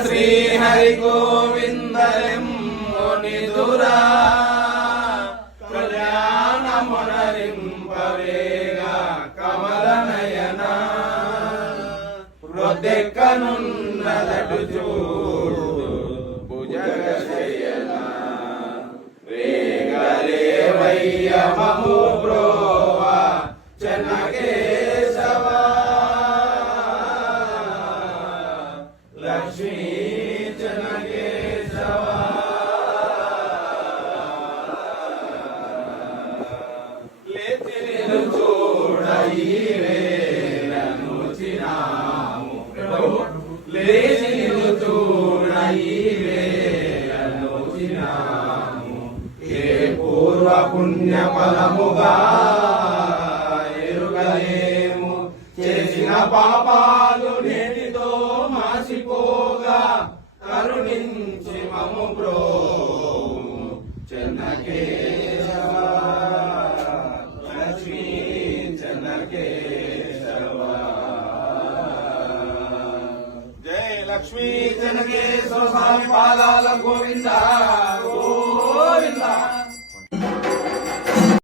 శ్రీ హరి గోవిందం మునిదురా కళ్యాణమునరింపవేగా కమల నయన రొద్దెక్కనున్నదటు చూడు భుజగ శయన రేగలేవయ్య మము బ్రోవా చెన్నకేశవ లక్ష్మీ చెన్నకేశవ లేచిను చూడ ఈ వేళను చినాము లేచిను చూడ ఈ వేళను చినాము ఏ పూర్వ పుణ్య ఫలముగా ఎరుగలేము చేసిన పాపాలు నేటితో మాసిపోగా కరుణించి మము బ్రోము చెన్నకేశవ లక్ష్మీ చెన్నకేశవ జయ లక్ష్మీ చెన్నకేశవ స్వామి పాదాల గోవింద గోవింద.